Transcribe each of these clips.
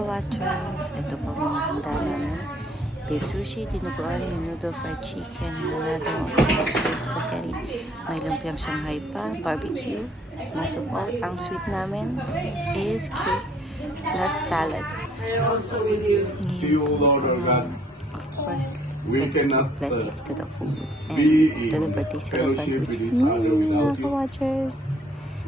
ka-watchers, ito po mga handa namin. Big sushi, dinuguan, menudo, fried chicken, manado, lobster spaghetti, may lumpiang Shanghai pa, barbecue. Most of all, ang sweet namin is cake plus salad. And also we give to you, Lord our God. Of course, We let's give cannot blessing to the food and be to the in birthday celebrant, fellowship which with is each me, other mga without you. ka-watchers.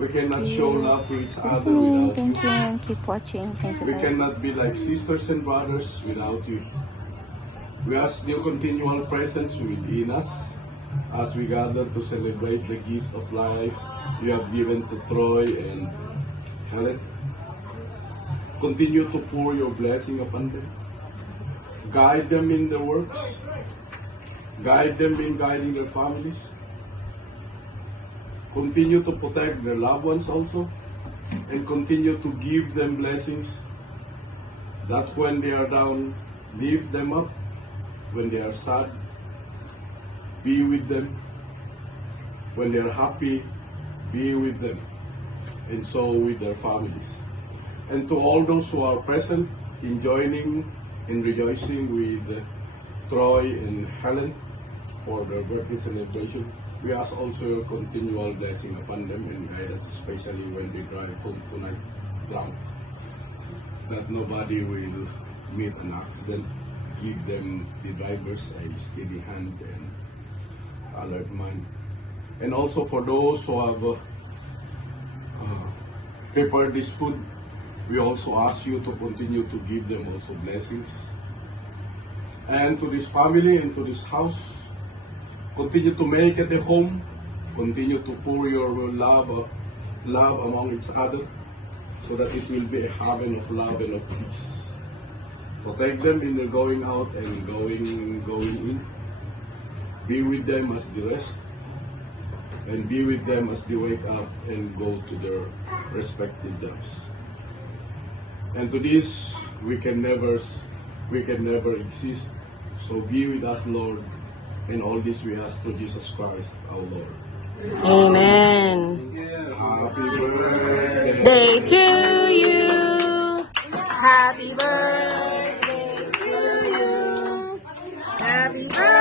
We cannot show love to each other Listening, without thank you. you, and keep watching. Thank you, We bye. cannot be like sisters and brothers without you. We ask your continual presence within us as we gather to celebrate the gift of life you have given to Troy and Helen. Continue to pour your blessing upon them. Guide them in their works. Guide them in guiding their families. Continue to protect their loved ones also. And continue to give them blessings that when they are down, lift them up. When they are sad, be with them. When they are happy, be with them. And so with their families. And to all those who are present in joining and rejoicing with Troy and Helen for their birthday celebration, we ask also your continual blessing upon them and guidance, especially when they drive home tonight drunk. That nobody will meet an accident. Give them, the drivers, a steady hand and alert mind. And also for those who have prepared this food, we also ask you to continue to give them also blessings. And to this family and to this house, continue to make it a home. Continue to pour your love among each other, so that it will be a haven of love and of peace. Protect them in their going out and going in. Be with them as they rest, and be with them as they wake up and go to their respective jobs. And to this we can never exist. So be with us, Lord, and all this we ask through Jesus Christ, our Lord. Amen. Happy birthday. Day to you. Happy birthday to you. Happy birthday.